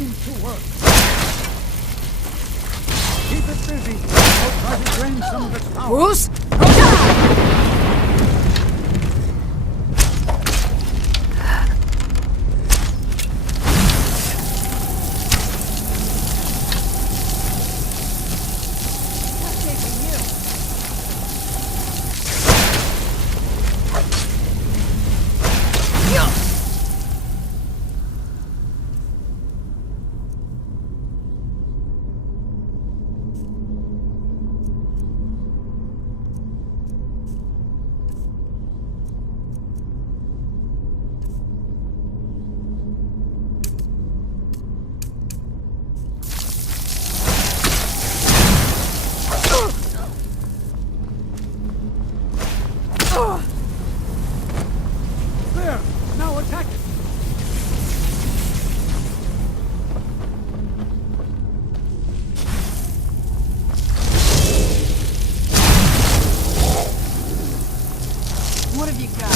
seems to work. Keep it busy. I'll try to drain some of its power. Bruce? There! Now attack it! What have you got?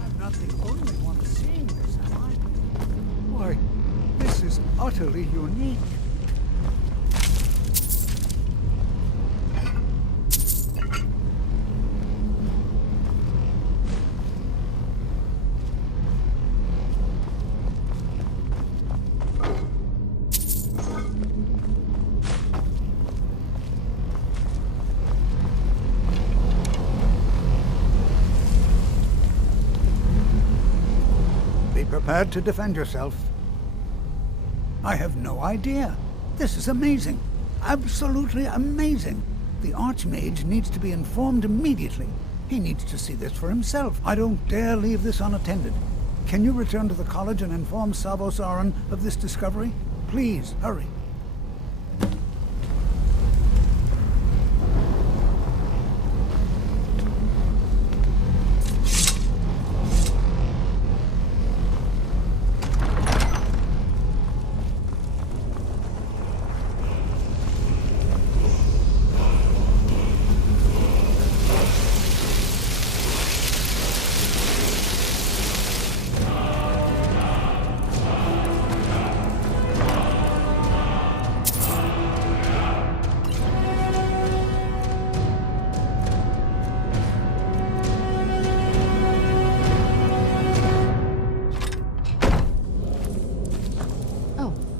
I'm not the only one seeing this, am I? Why, this is utterly unique. Be prepared to defend yourself. I have no idea. This is amazing. Absolutely amazing. The Archmage needs to be informed immediately. He needs to see this for himself. I don't dare leave this unattended. Can you return to the college and inform Savos Aran of this discovery? Please, hurry.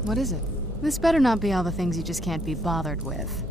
What is it? This better not be all the things you just can't be bothered with.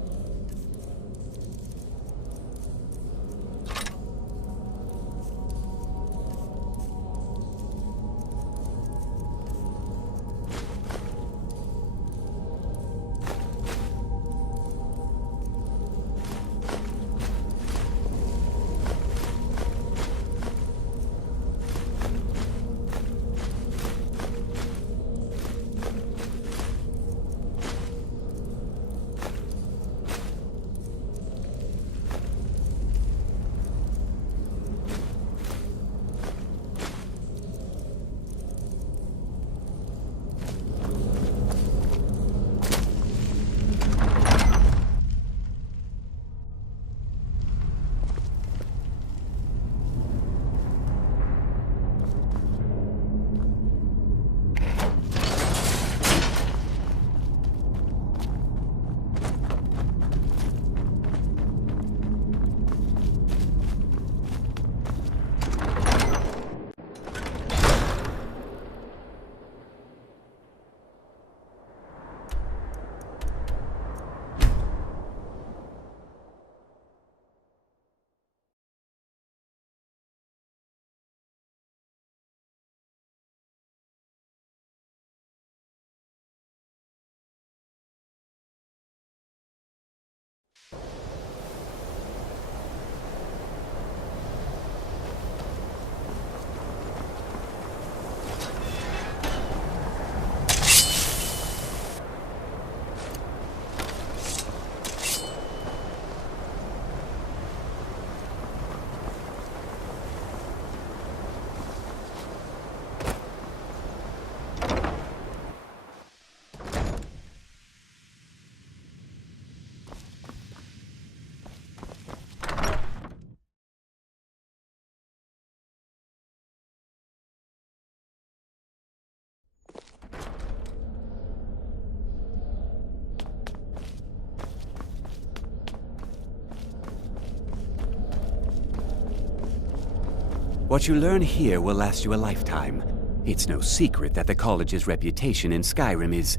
What you learn here will last you a lifetime. It's no secret that the college's reputation in Skyrim is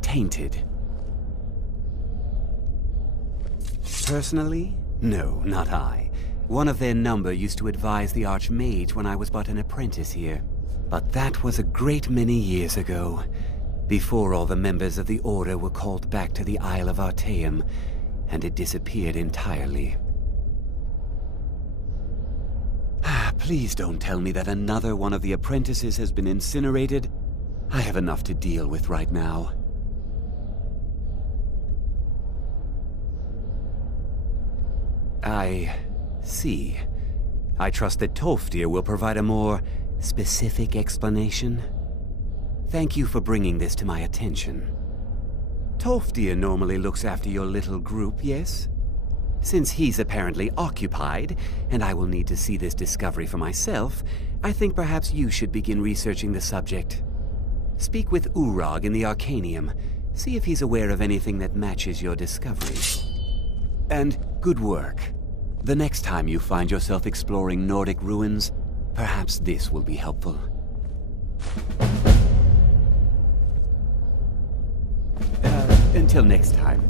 tainted. Personally? No, not I. One of their number used to advise the Archmage when I was but an apprentice here. But that was a great many years ago, before all the members of the Order were called back to the Isle of Artaeum, and it disappeared entirely. Please don't tell me that another one of the apprentices has been incinerated. I have enough to deal with right now. I see. I trust that Tolfdir will provide a more specific explanation. Thank you for bringing this to my attention. Tolfdir normally looks after your little group, yes? Since he's apparently occupied, and I will need to see this discovery for myself, I think perhaps you should begin researching the subject. Speak with Urag in the Arcanium. See if he's aware of anything that matches your discovery. And good work. The next time you find yourself exploring Nordic ruins, perhaps this will be helpful. Until next time.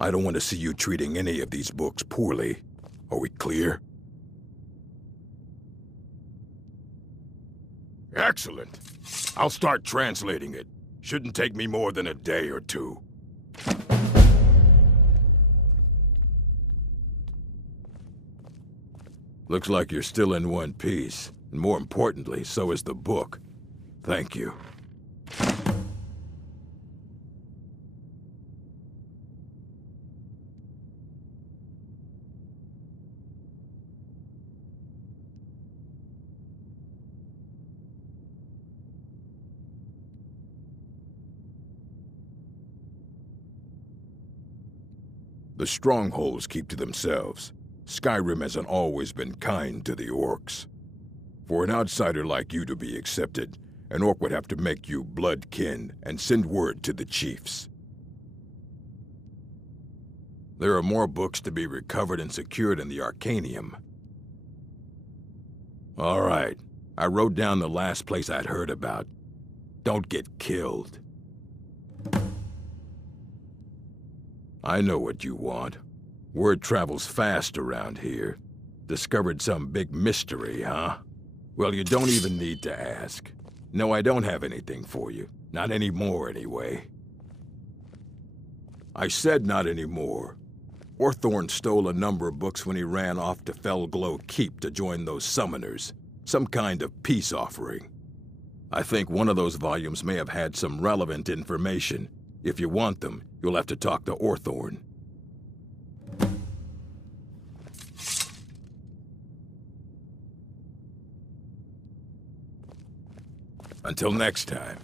I don't want to see you treating any of these books poorly. Are we clear? Excellent. I'll start translating it. Shouldn't take me more than a day or two. Looks like you're still in one piece. And more importantly, so is the book. Thank you. The strongholds keep to themselves. Skyrim hasn't always been kind to the orcs. For an outsider like you to be accepted, an orc would have to make you blood kin and send word to the chiefs. There are more books to be recovered and secured in the Arcanium. All right, I wrote down the last place I'd heard about. Don't get killed. I know what you want. Word travels fast around here. Discovered some big mystery, huh? Well, you don't even need to ask. No, I don't have anything for you. Not anymore, anyway. I said not anymore. Orthorn stole a number of books when he ran off to Felglow Keep to join those summoners. Some kind of peace offering. I think one of those volumes may have had some relevant information. If you want them, you'll have to talk to Orthorn. Until next time.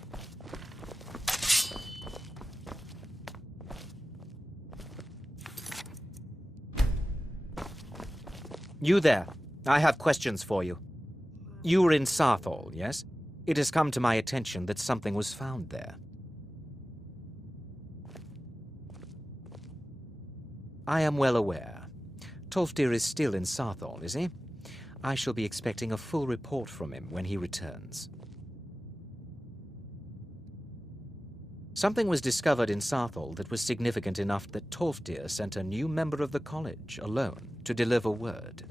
You there. I have questions for you. You were in Sarthol, yes? It has come to my attention that something was found there. I am well aware. Tolfdir is still in Sarthol, is he? I shall be expecting a full report from him when he returns. Something was discovered in Sarthol that was significant enough that Tolfdir sent a new member of the college, alone, to deliver word.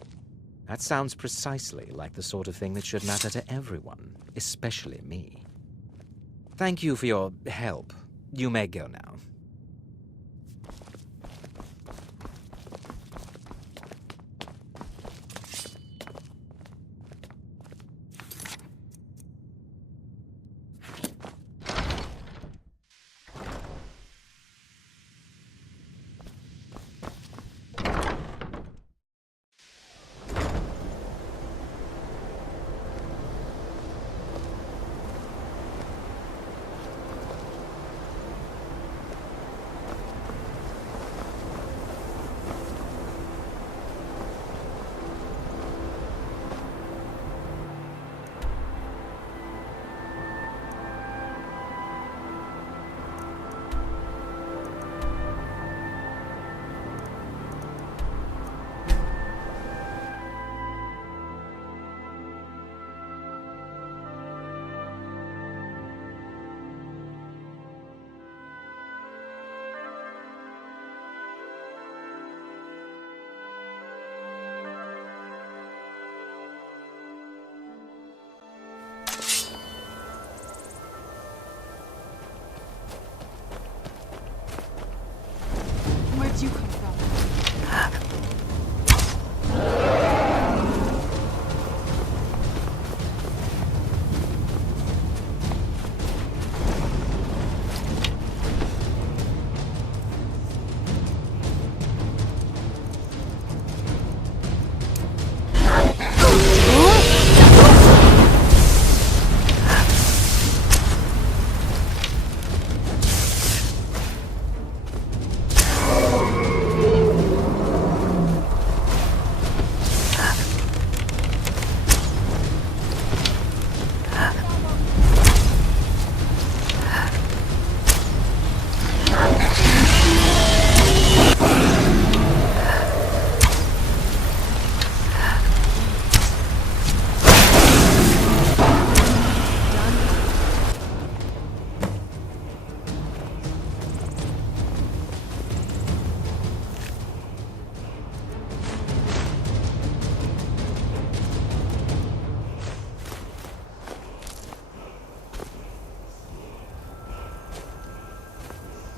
That sounds precisely like the sort of thing that should matter to everyone, especially me. Thank you for your help. You may go now.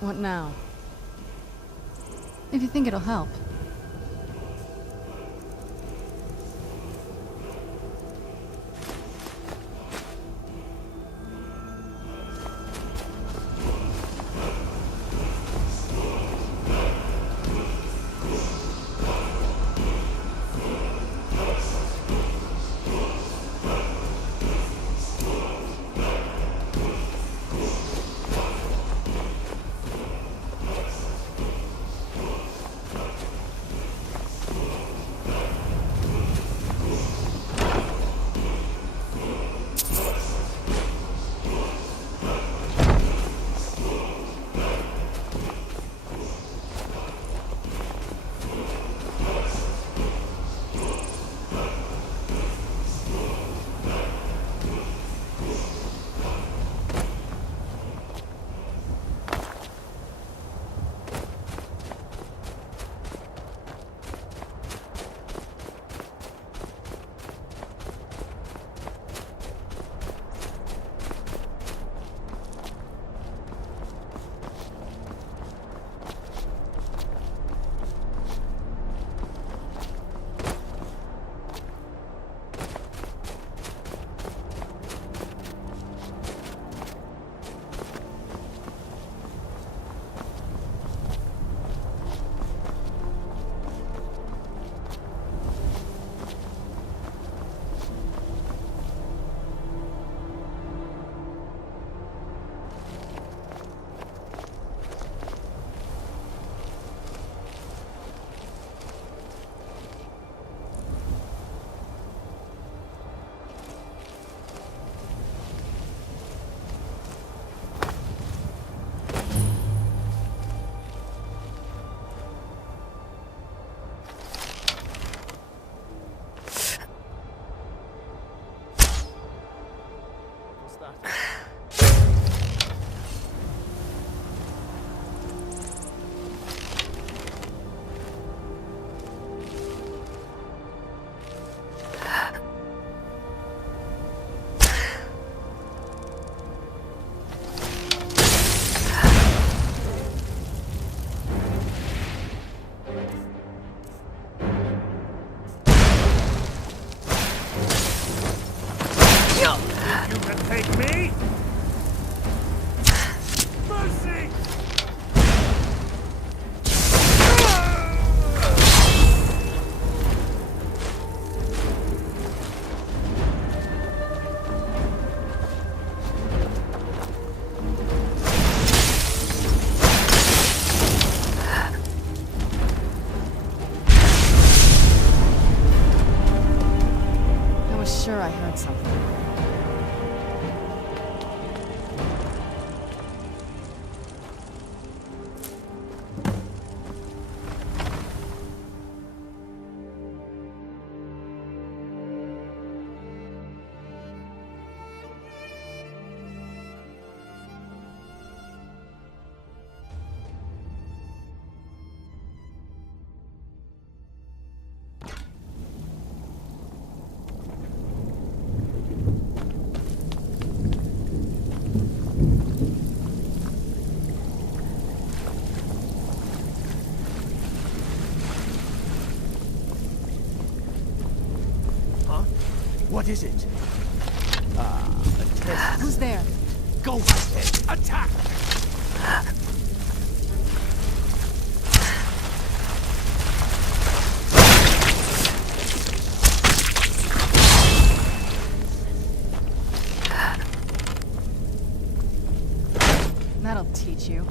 What now? If you think it'll help. Sure, I heard something. What is it? A test. Who's there? Go ahead. Attack! That'll teach you.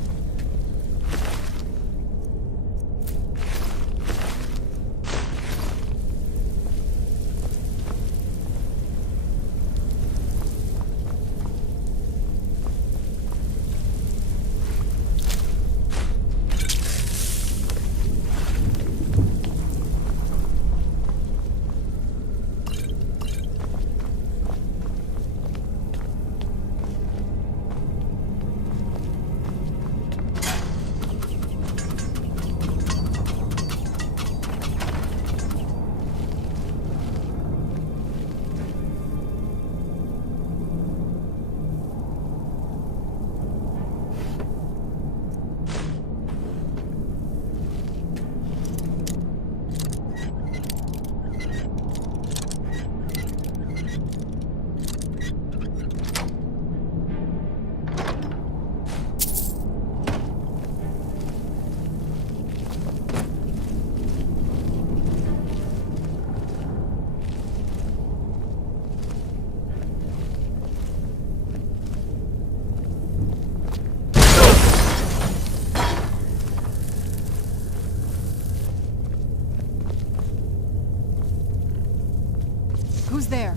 Who's there?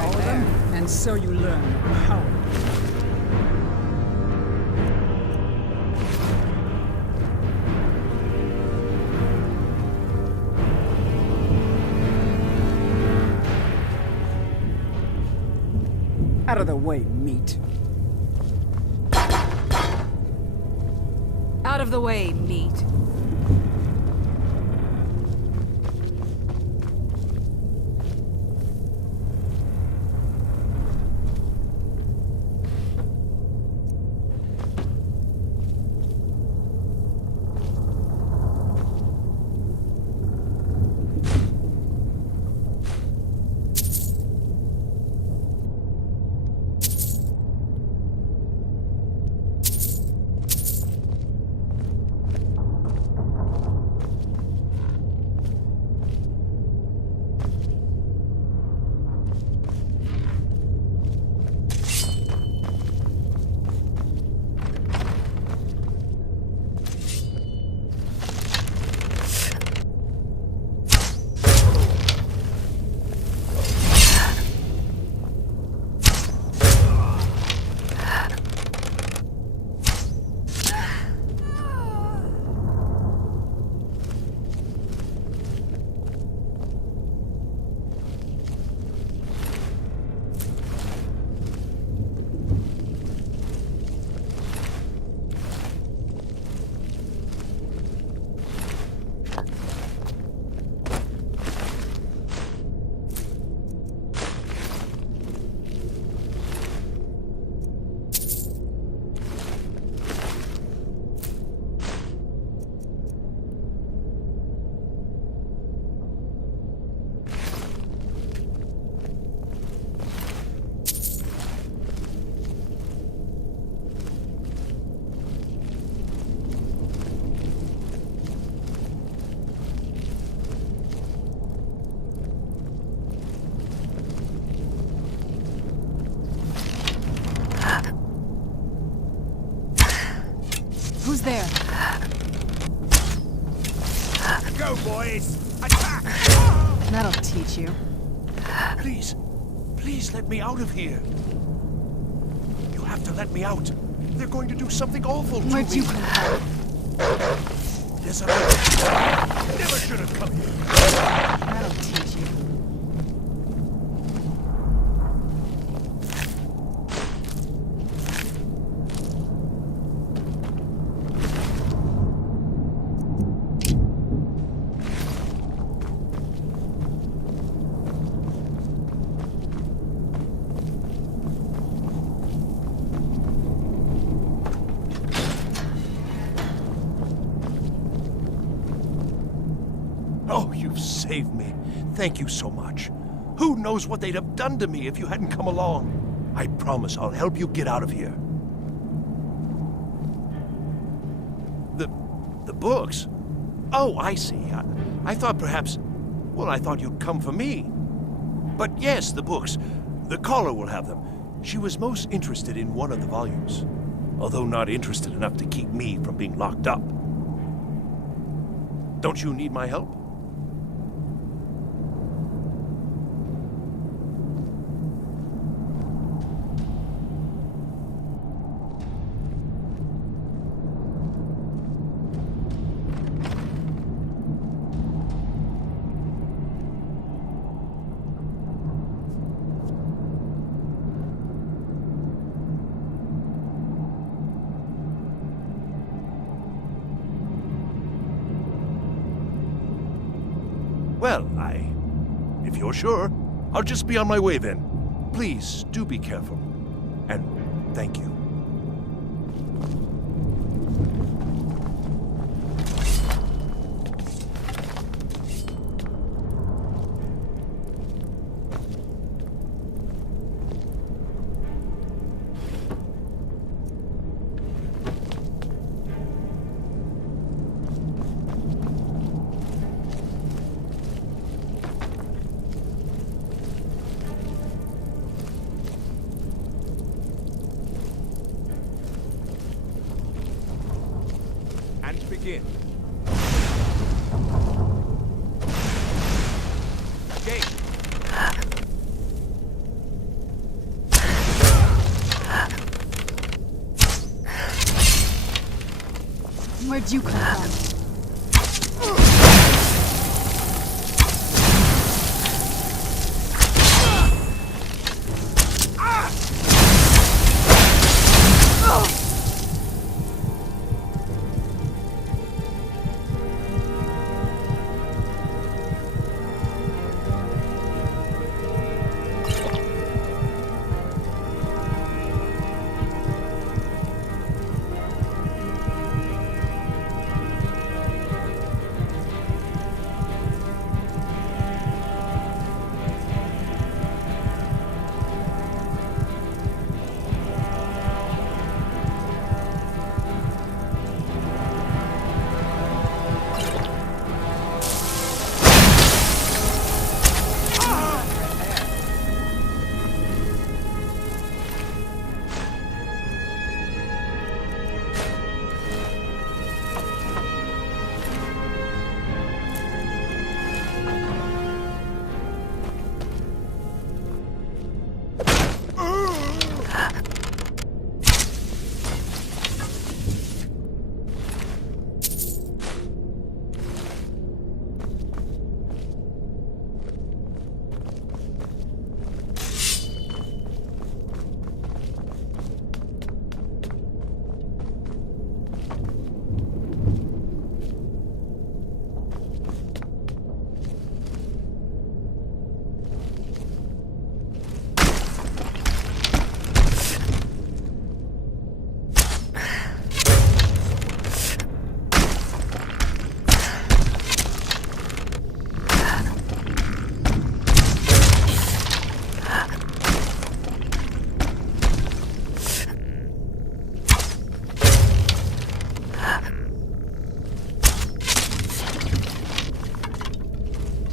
All of them, and so you learn your power. Out of the way, meat. Out of the way, meat. Who's there? Go, boys! Attack! That'll teach you. Please, please let me out of here. You have to let me out. They're going to do something awful to Where'd me. you come from? There's another. Never should have come here. That'll teach you. Oh, you've saved me. Thank you so much. Who knows what they'd have done to me if you hadn't come along? I promise I'll help you get out of here. The books? Oh, I see. I thought perhaps... Well, I thought you'd come for me. But yes, the books. The caller will have them. She was most interested in one of the volumes, although not interested enough to keep me from being locked up. Don't you need my help? Well, if you're sure, I'll just be on my way then. Please, do be careful. And thank you. begin. Gate. Where'd you come from?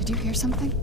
Did you hear something?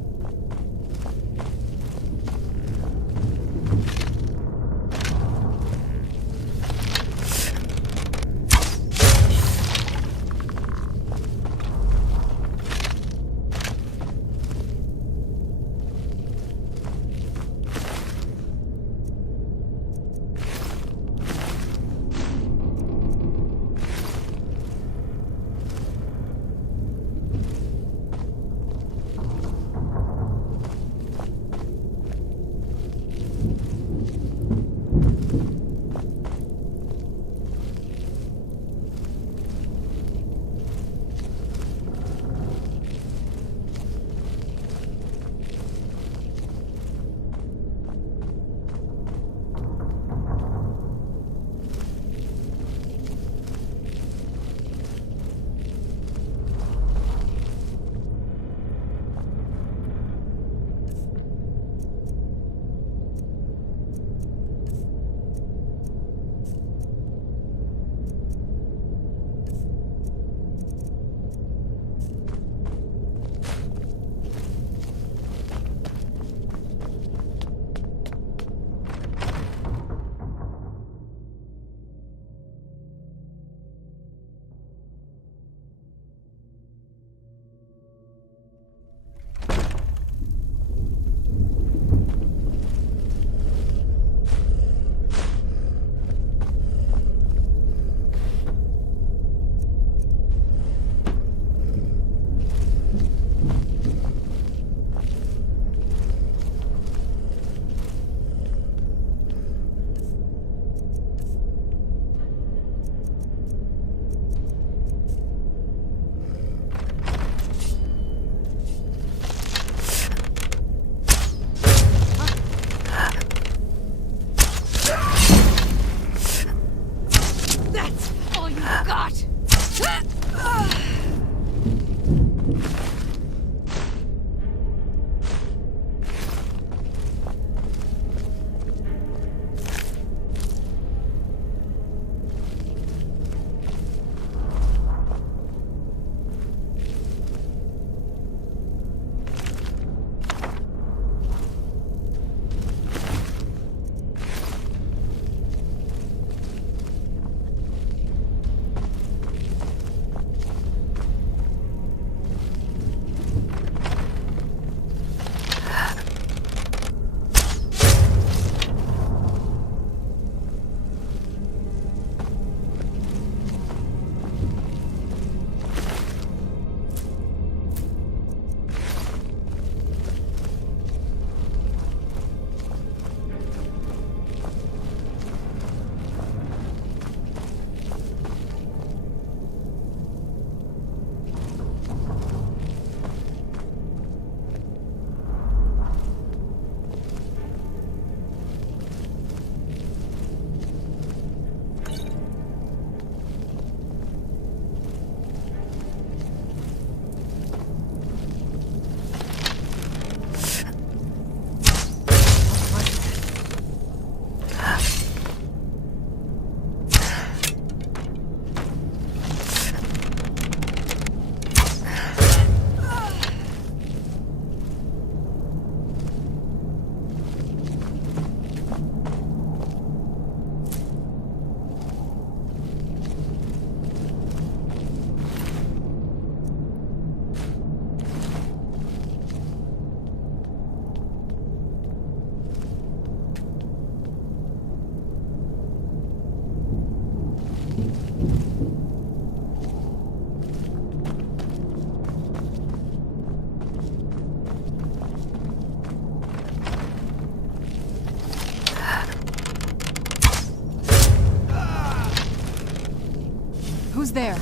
Who's there?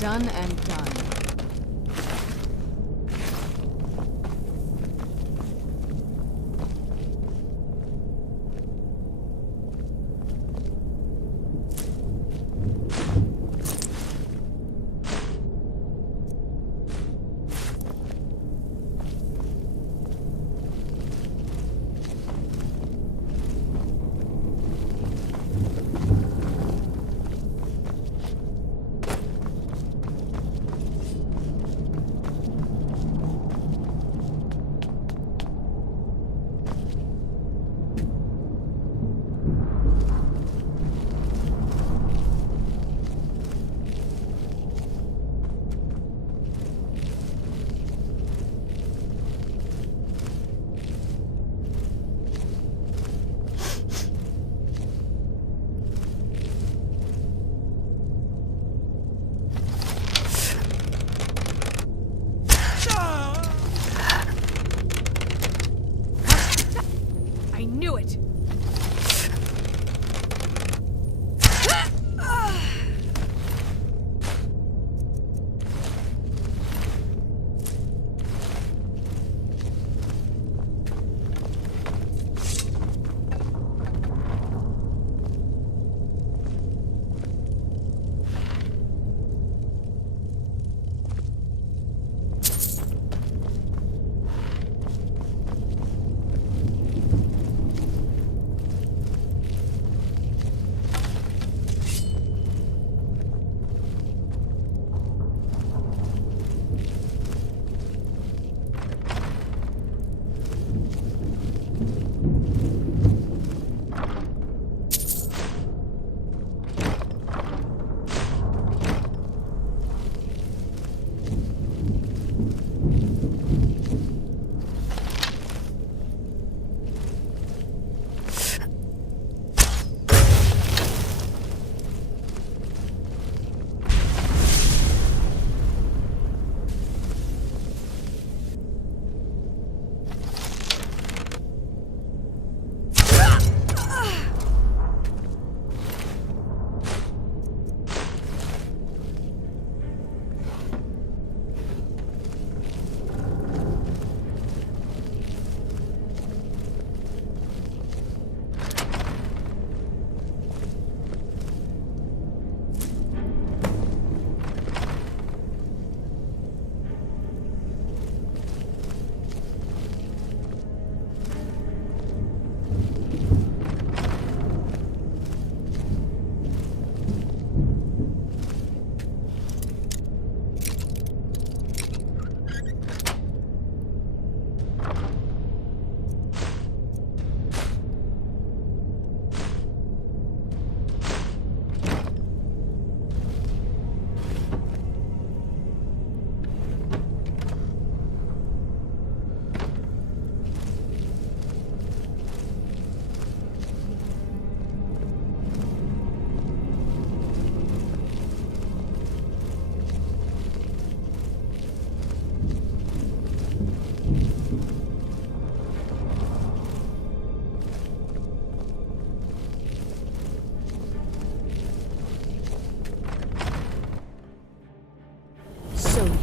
Done and done. I knew it!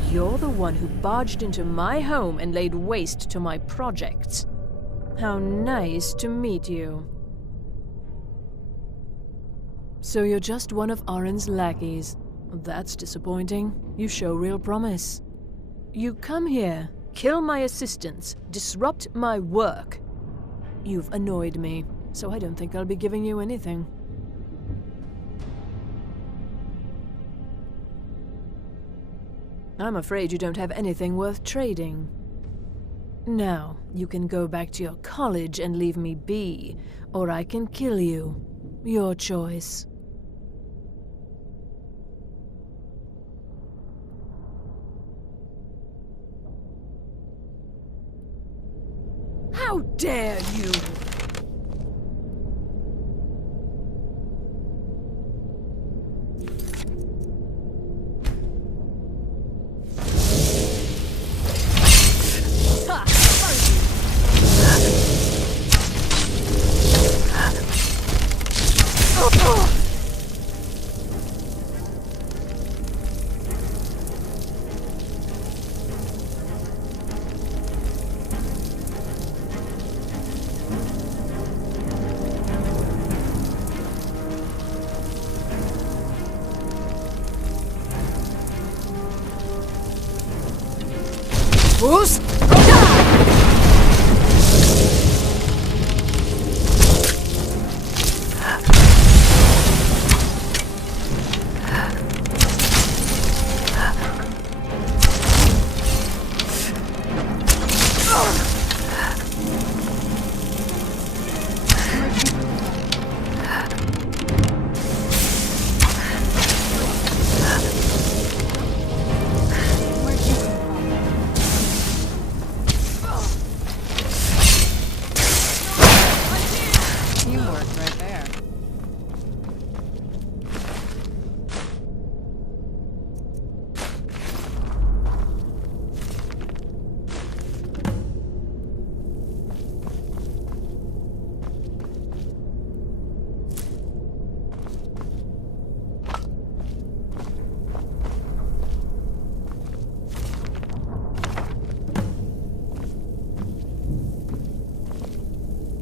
You're the one who barged into my home and laid waste to my projects. How nice to meet you. So you're just one of Arin's lackeys. That's disappointing. You show real promise. You come here, kill my assistants, disrupt my work. You've annoyed me, so I don't think I'll be giving you anything. I'm afraid you don't have anything worth trading. Now, you can go back to your college and leave me be, or I can kill you. Your choice. How dare you! Who's? Die!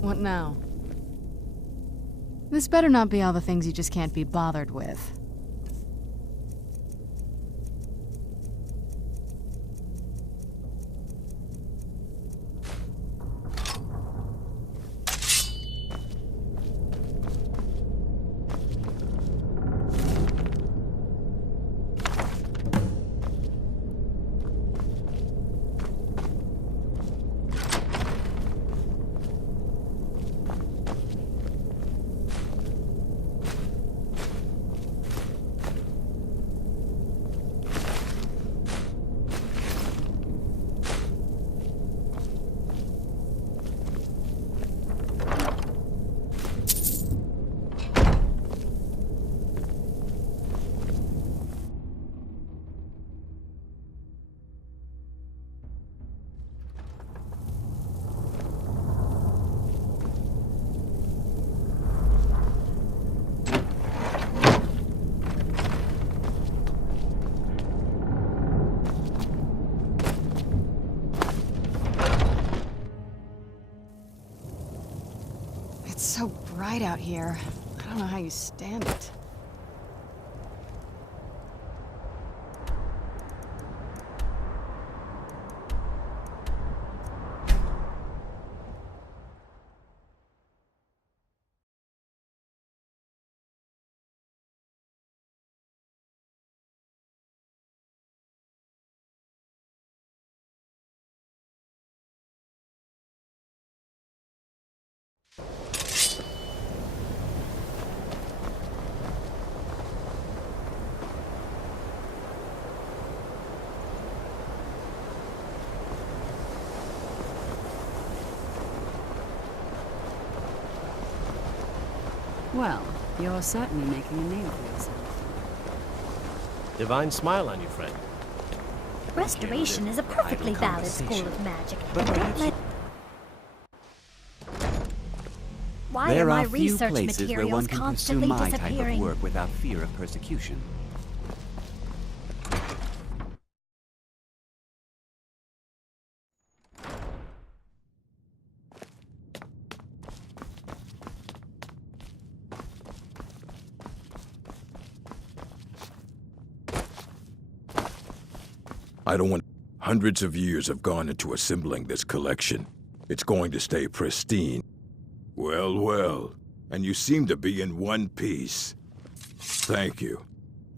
What now? This better not be all the things you just can't be bothered with. It's so bright out here. I don't know how you stand it. Well, you're certainly making a name for yourself. Divine smile on you, friend. Restoration is a perfectly valid school of magic. But Don't let... Why are There my are few research places where one materials can pursue constantly my type of disappearing? work without fear of persecution. I don't want... Hundreds of years have gone into assembling this collection. It's going to stay pristine. Well, well. And you seem to be in one piece. Thank you.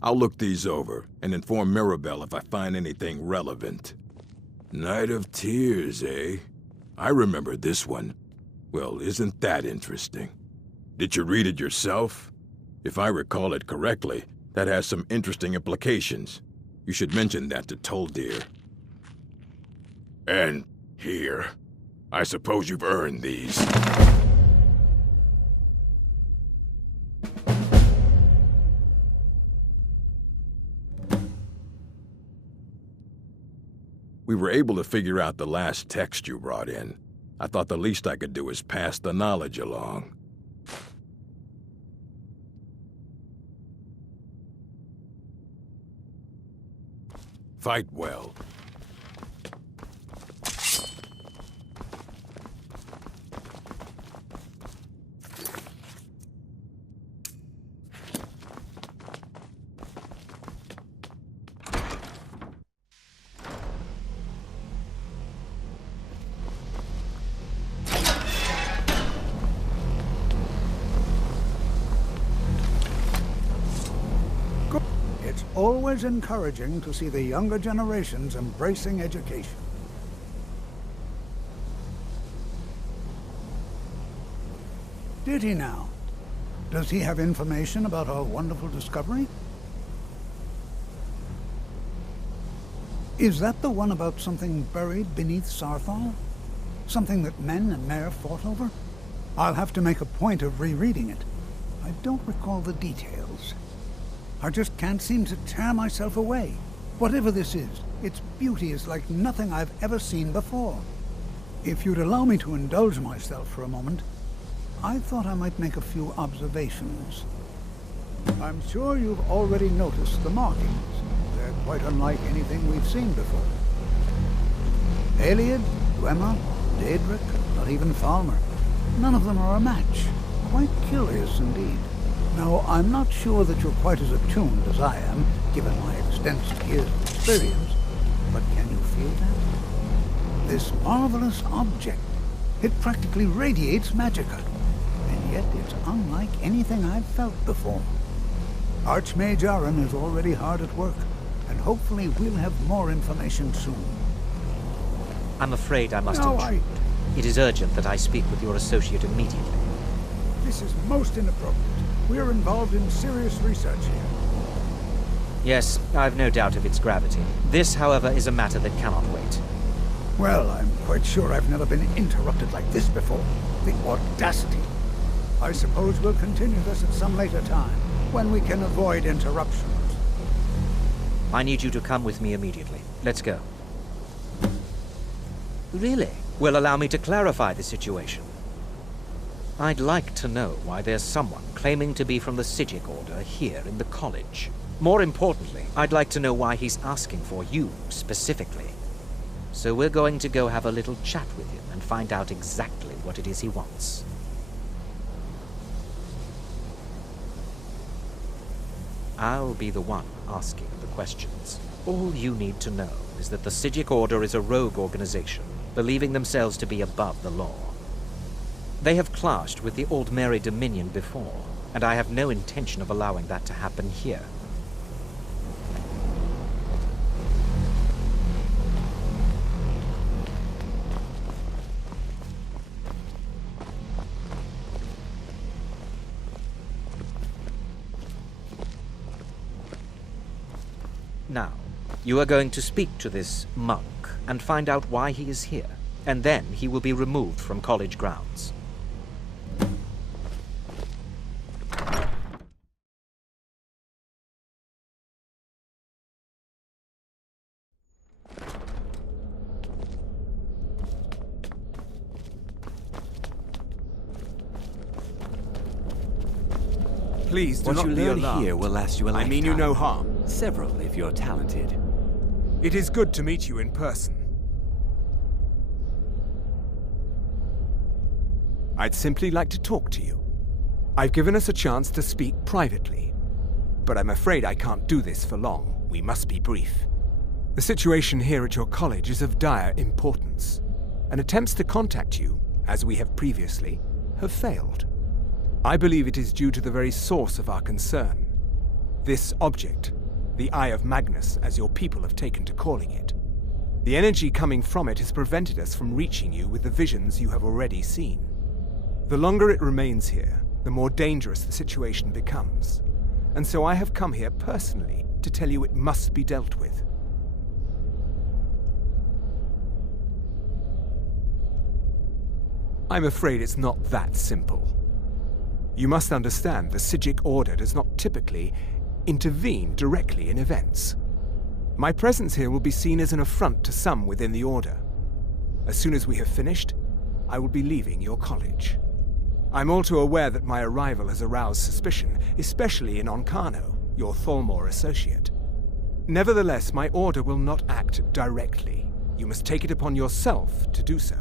I'll look these over and inform Mirabelle if I find anything relevant. Night of Tears, eh? I remember this one. Well, isn't that interesting? Did you read it yourself? If I recall it correctly, that has some interesting implications. You should mention that to Toldir. And here. I suppose you've earned these. We were able to figure out the last text you brought in. I thought the least I could do is pass the knowledge along. Fight well. always encouraging to see the younger generations embracing education. Did he now? Does he have information about our wonderful discovery? Is that the one about something buried beneath Sarthal? Something that men and Mare fought over? I'll have to make a point of rereading it. I don't recall the details. I just can't seem to tear myself away. Whatever this is, its beauty is like nothing I've ever seen before. If you'd allow me to indulge myself for a moment, I thought I might make a few observations. I'm sure you've already noticed the markings. They're quite unlike anything we've seen before. Aliad, Dwemer, Daedric, not even Falmer. None of them are a match. Quite curious indeed. Now, I'm not sure that you're quite as attuned as I am, given my extensive years of experience, but can you feel that? This marvelous object, it practically radiates magicka, and yet it's unlike anything I've felt before. Archmage Aaron is already hard at work, and hopefully we'll have more information soon. I'm afraid I must intrude. It is urgent that I speak with your associate immediately. This is most inappropriate. We're involved in serious research here. Yes, I've no doubt of its gravity. This, however, is a matter that cannot wait. Well, I'm quite sure I've never been interrupted like this before. The audacity. I suppose we'll continue this at some later time, when we can avoid interruptions. I need you to come with me immediately. Let's go. Really? Will allow me to clarify the situation. I'd like to know why there's someone claiming to be from the Psijic Order here in the college. More importantly, I'd like to know why he's asking for you, specifically. So we're going to go have a little chat with him and find out exactly what it is he wants. I'll be the one asking the questions. All you need to know is that the Psijic Order is a rogue organization, believing themselves to be above the law. They have clashed with the Aldmeri Dominion before, and I have no intention of allowing that to happen here. Now, you are going to speak to this monk and find out why he is here, and then he will be removed from college grounds. Please do what not you be learn alarmed. here will last you a lifetime. I mean you no harm. Several, if you're talented. It is good to meet you in person. I'd simply like to talk to you. I've given us a chance to speak privately, but I'm afraid I can't do this for long. We must be brief. The situation here at your college is of dire importance, and attempts to contact you, as we have previously, have failed. I believe it is due to the very source of our concern. This object, the Eye of Magnus, as your people have taken to calling it. The energy coming from it has prevented us from reaching you with the visions you have already seen. The longer it remains here, the more dangerous the situation becomes. And so I have come here personally to tell you it must be dealt with. I'm afraid it's not that simple. You must understand the Psijic Order does not typically intervene directly in events. My presence here will be seen as an affront to some within the Order. As soon as we have finished, I will be leaving your college. I'm all too aware that my arrival has aroused suspicion, especially in Onkano, your Thalmor associate. Nevertheless, my Order will not act directly. You must take it upon yourself to do so.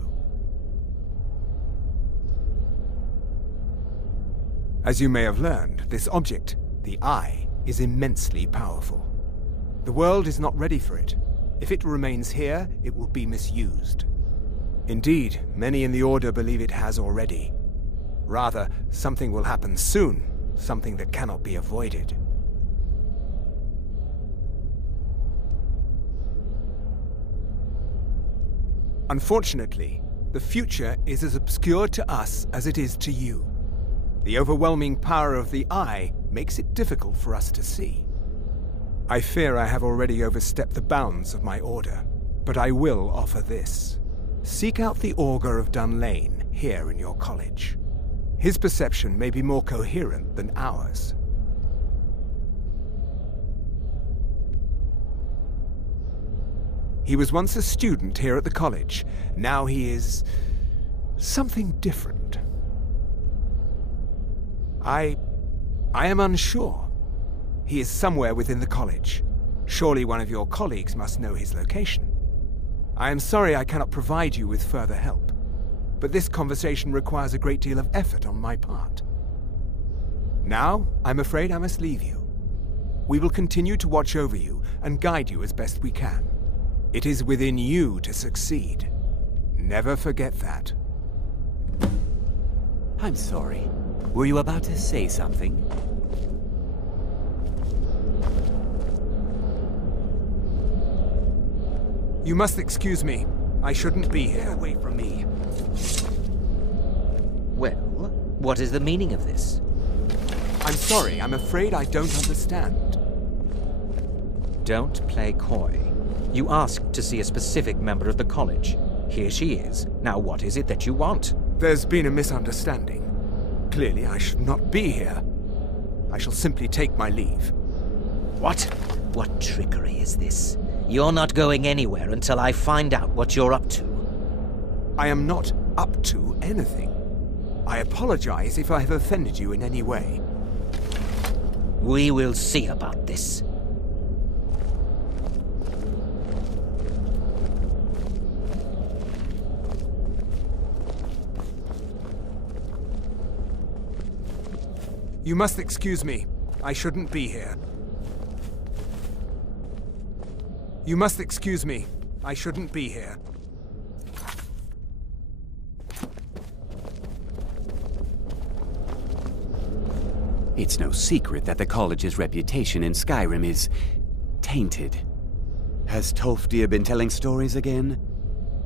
As you may have learned, this object, the Eye, is immensely powerful. The world is not ready for it. If it remains here, it will be misused. Indeed, many in the Order believe it has already. Rather, something will happen soon, something that cannot be avoided. Unfortunately, the future is as obscure to us as it is to you. The overwhelming power of the Eye makes it difficult for us to see. I fear I have already overstepped the bounds of my order, but I will offer this. Seek out the Augur of Dunlane here in your college. His perception may be more coherent than ours. He was once a student here at the college. Now he is something different. I am unsure. He is somewhere within the college. Surely one of your colleagues must know his location. I am sorry I cannot provide you with further help, but this conversation requires a great deal of effort on my part. Now, I'm afraid I must leave you. We will continue to watch over you and guide you as best we can. It is within you to succeed. Never forget that. I'm sorry. Were you about to say something? You must excuse me. I shouldn't be here. Get away from me. Well, what is the meaning of this? I'm sorry. I'm afraid I don't understand. Don't play coy. You asked to see a specific member of the college. Here she is. Now what is it that you want? There's been a misunderstanding. Clearly, I should not be here. I shall simply take my leave. What? What trickery is this? You're not going anywhere until I find out what you're up to. I am not up to anything. I apologize if I have offended you in any way. We will see about this. You must excuse me. I shouldn't be here. You must excuse me. I shouldn't be here. It's no secret that the college's reputation in Skyrim is tainted. Has Tolfdir been telling stories again?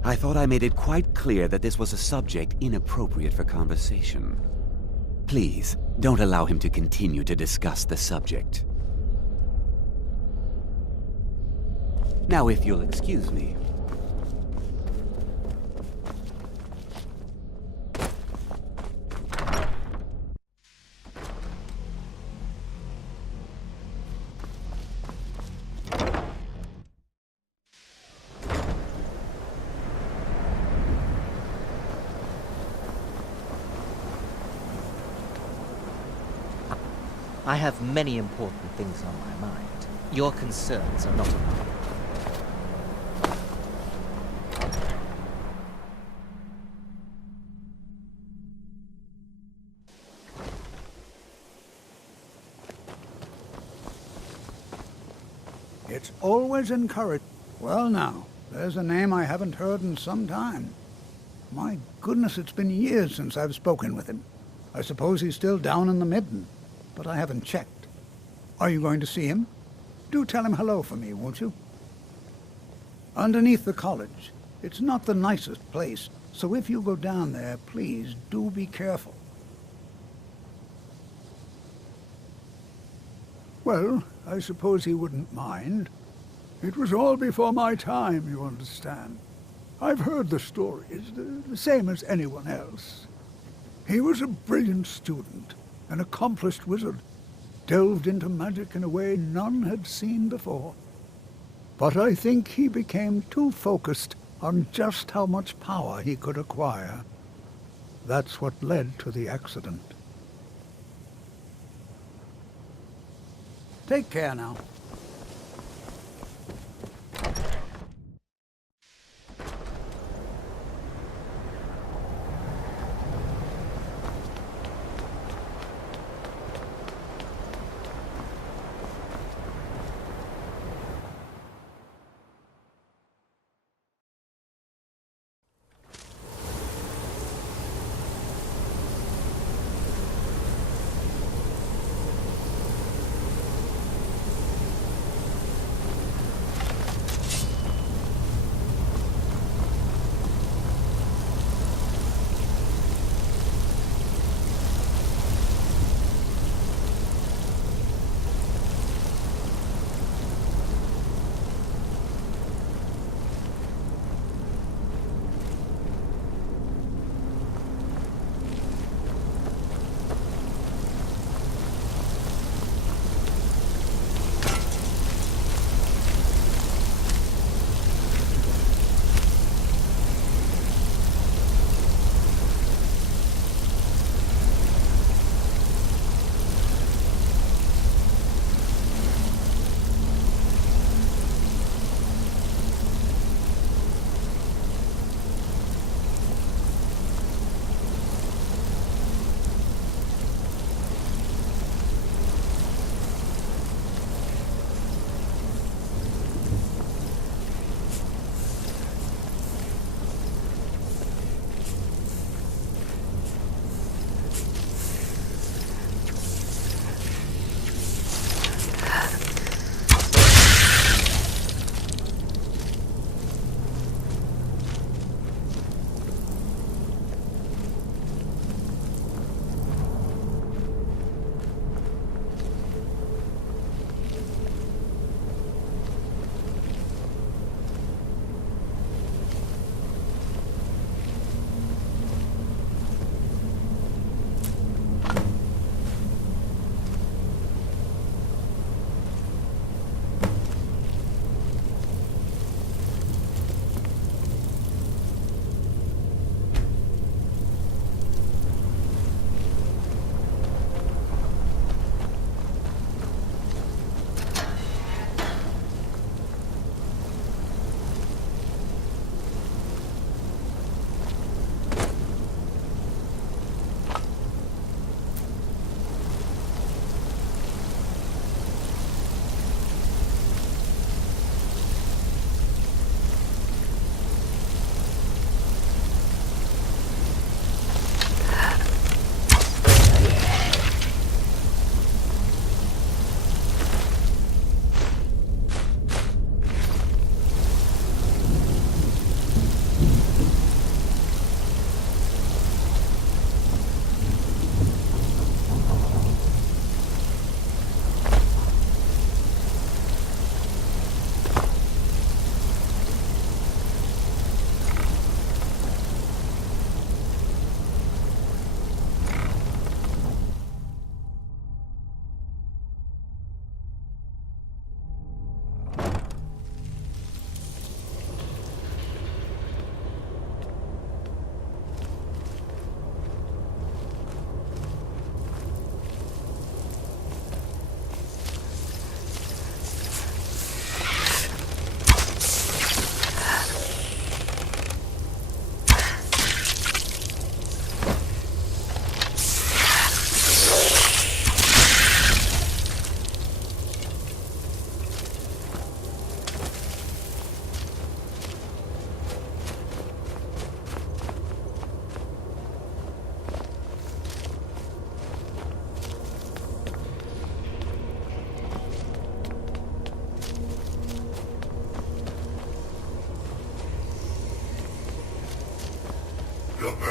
I thought I made it quite clear that this was a subject inappropriate for conversation. Please, don't allow him to continue to discuss the subject. Now, if you'll excuse me. I have many important things on my mind. Your concerns are not enough. It's always encouraged. Well now, there's a name I haven't heard in some time. My goodness, it's been years since I've spoken with him. I suppose he's still down in the Midden, but I haven't checked. Are you going to see him? Do tell him hello for me, won't you? Underneath the college. It's not the nicest place, so if you go down there, please do be careful. Well, I suppose he wouldn't mind. It was all before my time, you understand. I've heard the stories, the same as anyone else. He was a brilliant student, an accomplished wizard, delved into magic in a way none had seen before. But I think he became too focused on just how much power he could acquire. That's what led to the accident. Take care now.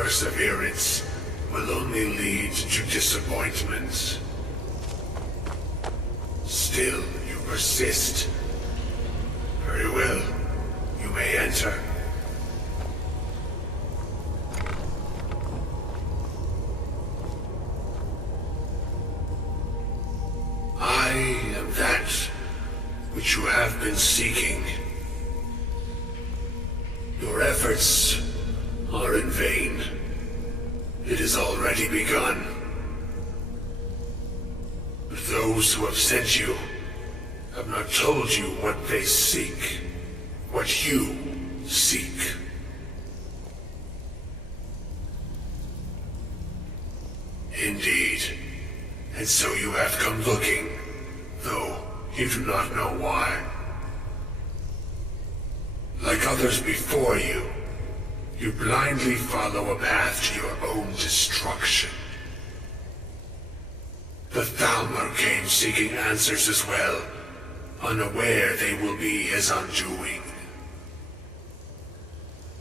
perseverance will only lead to disappointment. Still, you persist. Very well. You may enter. I am that which you have been seeking. Your efforts are in vain. It has already begun. But those who have sent you have not told you what they seek, what you seek. Indeed. And so you have come looking, though you do not know why. Like others before you, you blindly follow a path to your own destruction. The Thalmor came seeking answers as well, unaware they will be his undoing.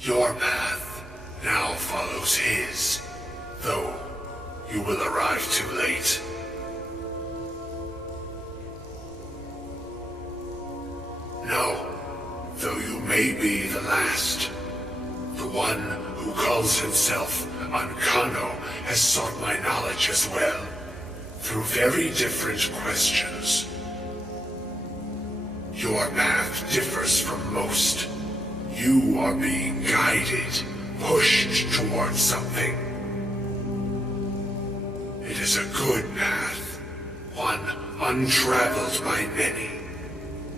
Your path now follows his, though you will arrive too late. No, though you may be the last. The one who calls himself Ancano has sought my knowledge as well, through very different questions. Your path differs from most. You are being guided, pushed towards something. It is a good path, one untraveled by many.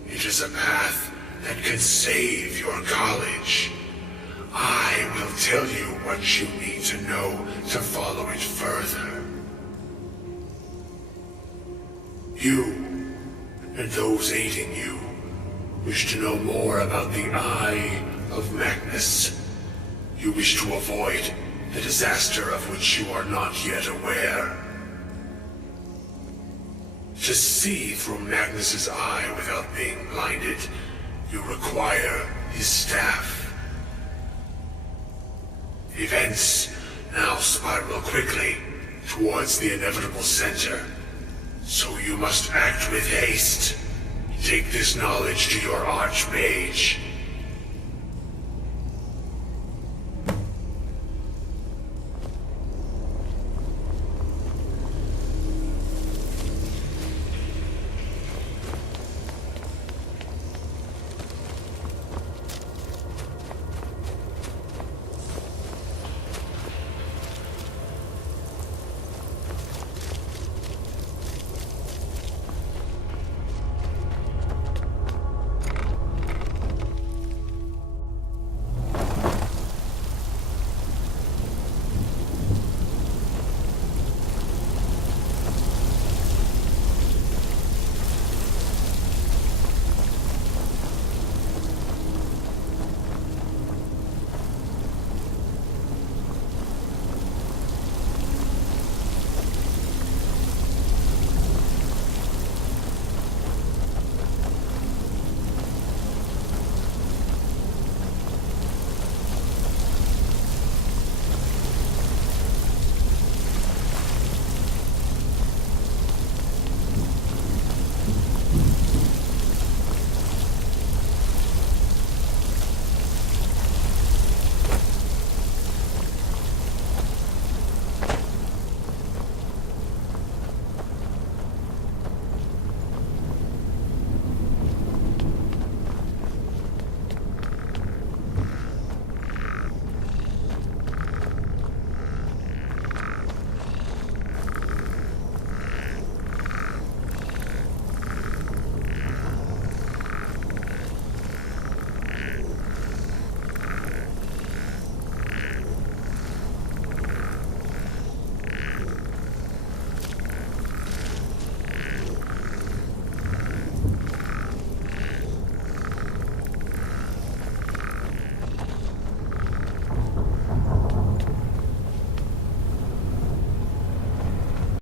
It is a path that can save your college. I will tell you what you need to know to follow it further. You, and those aiding you, wish to know more about the Eye of Magnus. You wish to avoid the disaster of which you are not yet aware. To see through Magnus's eye without being blinded, you require his staff. Events now spiral quickly towards the inevitable center, so you must act with haste. Take this knowledge to your Archmage.